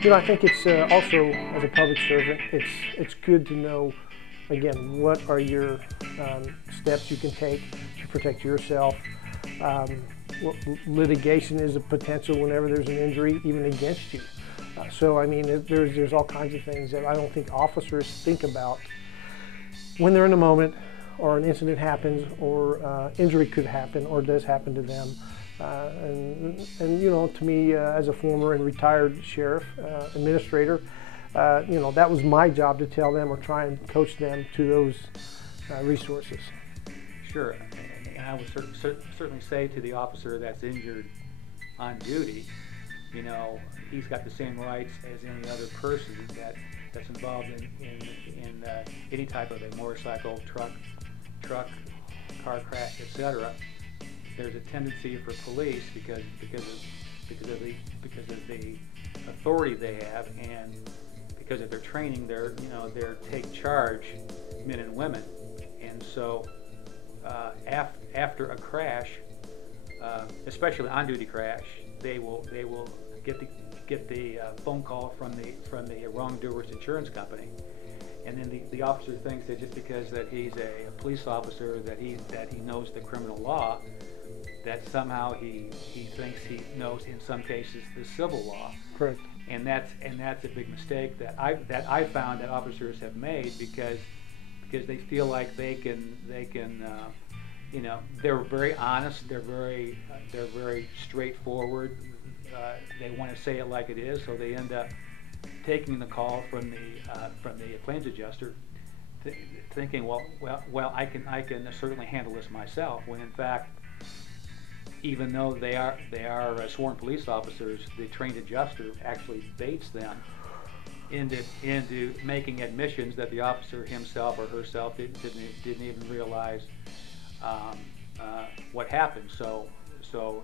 I think it's also, as a public servant, it's good to know, again, what are your steps you can take to protect yourself. What litigation is a potential whenever there's an injury, even against you. So I mean, there's all kinds of things that I don't think officers think about when they're in a moment, or an incident happens, or injury could happen, or does happen to them. And to me, as a former and retired sheriff, administrator, that was my job to tell them or try and coach them to those resources. Sure, and I would certainly say to the officer that's injured on duty, he's got the same rights as any other person that's involved in any type of a motorcycle, truck, car crash, etc. There's a tendency for police because of the authority they have, and because of their training, they're take charge men and women, and so after a crash, especially on-duty crash, they will get the phone call from the wrongdoer's insurance company, and then the officer thinks that just because that he's a police officer that he knows the criminal law, that somehow he thinks he knows, in some cases, the civil law. Correct. And that's a big mistake that I found that officers have made, because they feel like they can they're very honest, they're very straightforward. They want to say it like it is, so they end up taking the call from the claims adjuster, thinking, well, I can certainly handle this myself. When in fact, even though they are sworn police officers, the trained adjuster actually baits them into making admissions that the officer himself or herself didn't even realize what happened. So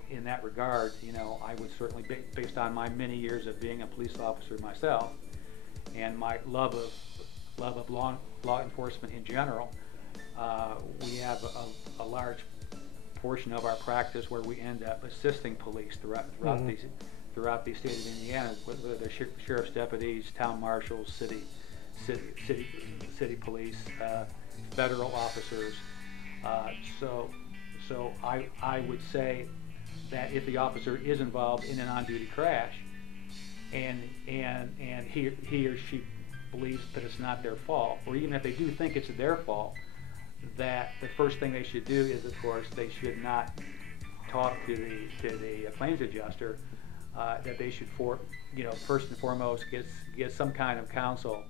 in that regard, I would certainly, based on my many years of being a police officer myself, and my love of law enforcement in general, we have a large portion of our practice where we end up assisting police throughout the state of Indiana, whether they're sheriff's deputies, town marshals, city police, federal officers. So I would say that if the officer is involved in an on-duty crash, and he or she believes that it's not their fault, or even if they do think it's their fault, that the first thing they should do is, of course, they should not talk to the claims adjuster. That they should, first and foremost, get some kind of counsel